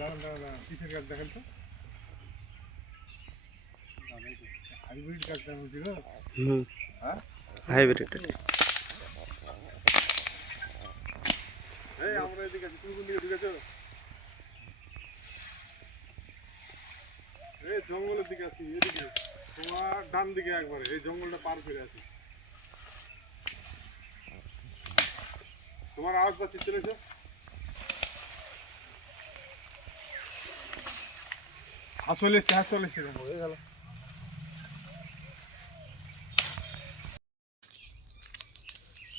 দেখেন তো হাইব্রিড গাছ দেখেন বলছি গো হুম। হ্যাঁ? হাইব্রিড এই আমরা এদিকে আছি তুমি কোন দিকে ঢুকেছো? এই জঙ্গলের দিকে আছি এদিকে। তোমার ডান দিকে একবারে এই জঙ্গলটা পার করে আছি। তোমার আওয়াজ পাচ্ছি চলেছো আসলে হয়ে গেল।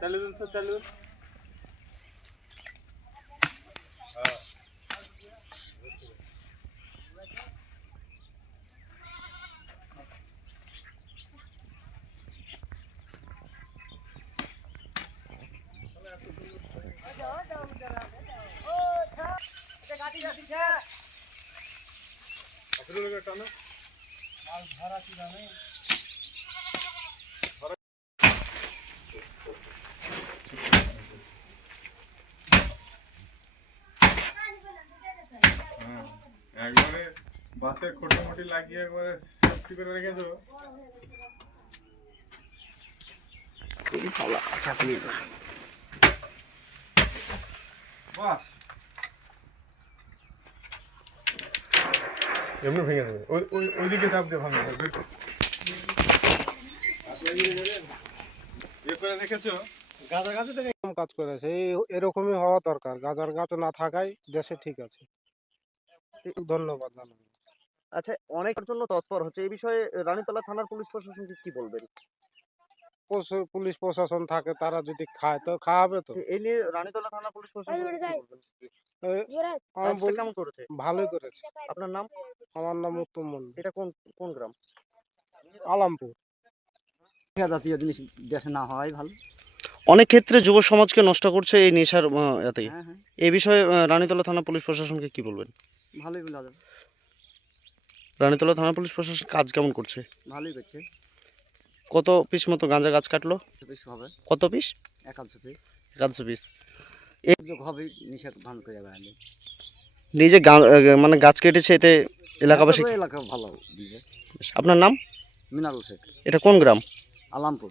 चलून तो चलून असुर लोग टाना। माल भारा चीज़ हमें বাসে খোটামুটি লাগিয়ে একবারে সেফটি করে রেখেছো? বাস। এমনি ভেঙে ওই ওই ওইদিকে চাপ দিয়ে। ইয়ে গাছা থেকে কাজ করেছে। এই এরকমই হওয়া দরকার। গাজার গাছ না থাকায় দেশে ঠিক আছে। ধন্যবাদ জানাই আচ্ছা অনেকের জন্য তৎপর হচ্ছে। এই বিষয়ে রানীতলা থানার পুলিশ প্রশাসনকে কি বলবেন? পুলিশ প্রশাসন থাকে তারা যদি খায় তো খাওয়াবে তো। এই নিয়ে রানীতলা থানা পুলিশ প্রশাসন এ- কেমন করেছে? ভালোই করেছে। আপনার নাম? আমার নাম উত্তম মন্ডল এটা কোন কোন গ্রাম? আলামপুর। জাতীয় জিনিস দেশে না হয় ভালো। অনেক ক্ষেত্রে যুব সমাজকে নষ্ট করছে এই নেশার এতেই। হ্যাঁ হ্যাঁ। এই বিষয়ে রানীতলা থানা পুলিশ প্রশাসনকে কি বলবেন? ভালোই বলা যাবে। রানীতলা থানা পুলিশ প্রশাসন কাজ কেমন করছে? ভালোই করছে। কত পিস মতো গাঁজা গাছ কাটলো? পিস হবে। কত পিস একাদশ একাদশো পিস হবে ধান করে যাবে এই যে গা- মানে গাছ কেটেছে এতে এলাকাবাসী এলাকা ভালো আপনার নাম? মিনারুল শেখ। এটা কোন গ্রাম? আলামপুর।